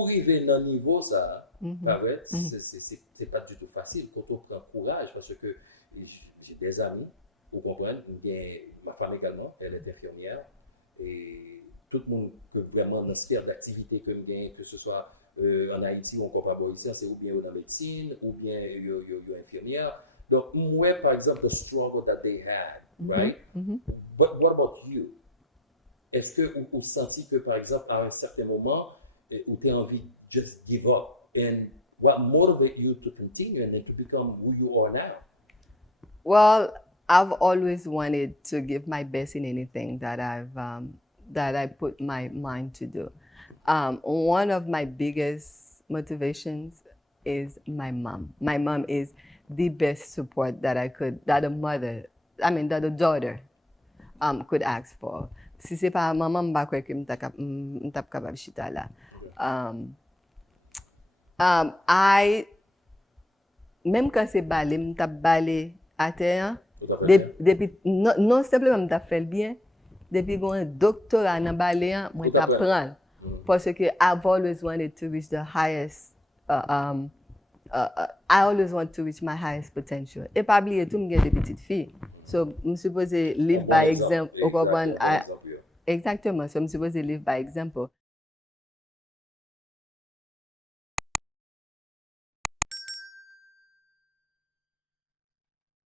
pour arriver dans le niveau, ça, c'est pas du tout facile. Quand on prend courage, parce que j'ai des amis, vous comprenez, ma femme également, elle est infirmière, et tout le monde que vraiment dans la sphère d'activité que je gagne, que ce soit en Haïti ou encore pas ici, c'est ou bien dans la médecine, ou bien infirmière. Donc, moi, par exemple, the struggle that they had, right? But what about you? Est-ce que vous sentez que, par exemple, à un certain moment, où tu as envie de just give up? And what motivates you to continue and then to become who you are now? Well, I've always wanted to give my best in anything that I put my mind to do. One of my biggest motivations is my mom. My mom is the best support that that a daughter could ask for. Si c'est pas maman, m'pa kwe ke m'tap kapab chita la. Même quand c'est balé, m'tap balé à terre, depuis non simplement m'tap fait bien, depuis qu'on doctorat dans balé, moi tap prendre parce que I've always wanted to reach the highest I always want to reach my highest potential. Et pas oublier tout m'gè des petites filles. So I'm supposed to live by example. Exactement. So I'm supposed to live by example.